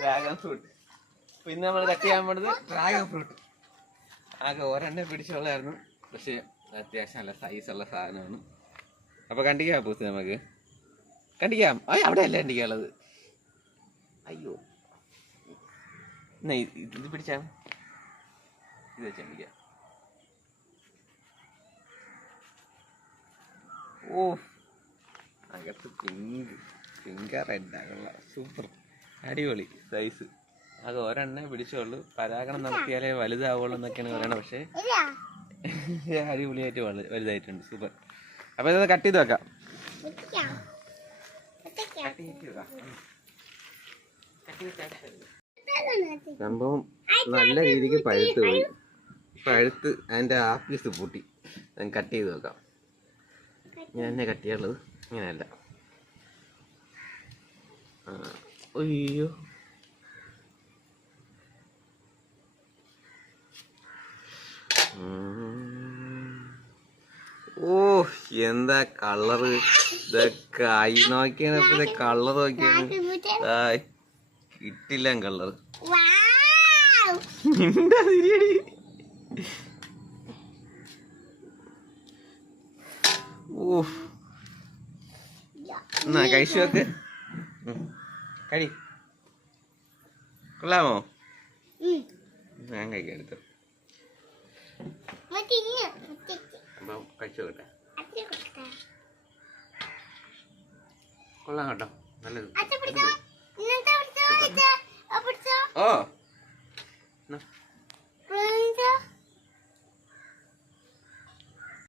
Dragon fruit പിന്നെ നമ്മൾ cut ചെയ്യാൻ പോണത് ഡ്രാഗൺ ഫ്രൂട്ട് ആകെ ഒരെണ്ണം പിടിച്ചുള്ളായിരുന്നു പക്ഷെ അത്യാവശ്യം നല്ല ഉള്ള സാധനമാണ്. അപ്പൊ കണ്ടിക്കാം പൂസ് നമുക്ക്. കണ്ടിക്കാം. അയ്യ അവിടെ അല്ല കണ്ടിക്കാനുള്ളത്? അയ്യോ. ഇത് പിടിച്ചാ? ഇത് വെച്ച് കണ്ടിക്കാം. ഓ അകത്ത് പിങ്ക് പിങ്ക് റെഡ് ആകുള്ള സൂപ്പർ അടിപൊളി. സൈസ് അത് ഒരെണ്ണേ പിടിച്ചോളൂ. പരാഗണം നടത്തിയാലേ വലുതാവുള്ളൂ എന്നൊക്കെയാണ് പറയണത്. പക്ഷേ അടിപൊളിയായിട്ട് വലുതായിട്ടുണ്ട്. സൂപ്പർ അപ്പൊ ഇത് കട്ട് ചെയ്ത് വെക്കാം. സംഭവം നല്ല രീതിക്ക് പഴുത്ത് പോയി. പഴുത്ത് അതിന്റെ ആ പീസ് പൂട്ടി. കട്ട് ചെയ്ത് വെക്കാം. ഞാൻ തന്നെ കട്ട് ചെയ്യാനുള്ളത് ഇങ്ങനെയല്ല. അയ്യോ. ഓ എന്താ കളറ് ഇതൊക്കെ ആയി നോക്കിയപ്പോ കളർ നോക്കിയാണ്. കിട്ടില്ല കളർ എന്താ തിരിയടി? ഓ. എന്നാ കഴിച്ചു നോക്ക്. കഴി കൊള്ളാമോ? ഞാൻ കഴിക്കാൻ എടുത്തു. അപ്പൊ കഴിച്ചു നോക്കട്ടെ. കൊള്ളാം കേട്ടോ. നല്ലത്. ഓ. എന്നാ,